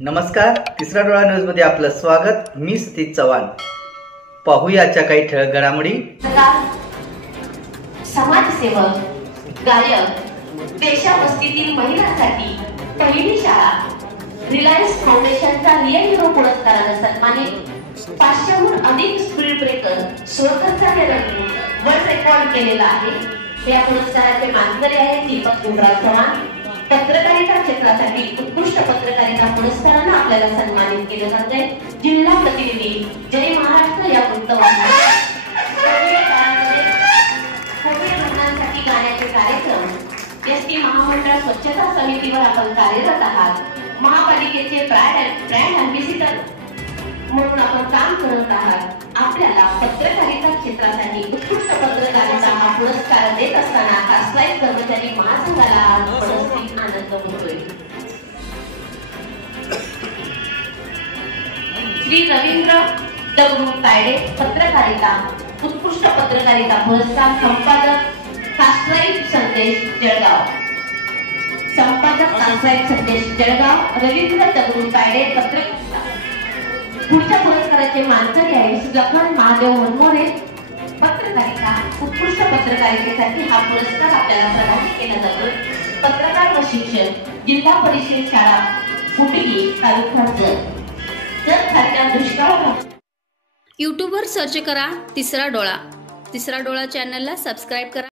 नमस्कार, तिसरा डोळा न्यूज मध्ये आपलं स्वागत। मी सतीश चव्हाण। पाहूयाच्या काही ठळक घडामोडी। समाजसेवक, गायक, देशावस्तीतील महिलांसाठी पहिली शाळा, रिलायन्स फाउंडेशनचा रियल हिरो पुरस्काराने सन्मानित, 500हून अधिक स्पीड ब्रेकर स्वतंत्र वर्ल्ड रेकॉर्ड केलेला आहे। या पुरस्काराचे मानकरी आहेत दीपक गुंडराव चव्हाण। पत्रकारिता क्षेत्रासाठी उत्कृष्ट पत्रकारिता पुरस्काराने आपल्याला सन्मानित केले जाते। जिल्हा प्रतिनिधी, जय महाराष्ट्र या वृत्तवाहिनीसाठी रुग्णांसाठी गाण्याचे कार्यक्रम, एसटी महामंडळ स्वच्छता समितीवर आपण कार्यरत आहात। महापालिकेचे ब्रँड अँबॅसिडर म्हणून आपण काम करत आहात। आपल्याला पत्रकारिता क्षेत्रासाठी उत्कृष्ट पत्रकारिता हा पुरस्कार देत असताना खासदार कर्मचारी महासंघाला मनस्थित आनंद होतोय। श्री रवींद्र दगडू तायडे पत्रकारिता उत्कृष्ट पत्रकारिता पुरस्कार, संपादक कास्ट्राईट संदेश जळगाव, संपादक कास्ट्राईट संदेश जळगाव, रवींद्र दगडू तायडे पत्रकारिता। पुढच्या पुरस्काराचे मानकरी आहे लखन महादेव मनमोरे पत्रकारिता उत्कृष्ट पत्रकारितेसाठी हा पुरस्कार आपल्याला प्रदान केला जातो। पत्रकार व शिक्षण, जिल्हा परिषद शाळा कुटगी, तालुका जत सारख्या दुष्काळ। यूट्यूबवर सर्च करा तिसरा डोळा। तिसरा डोळा चॅनलला सबस्क्राइब करा।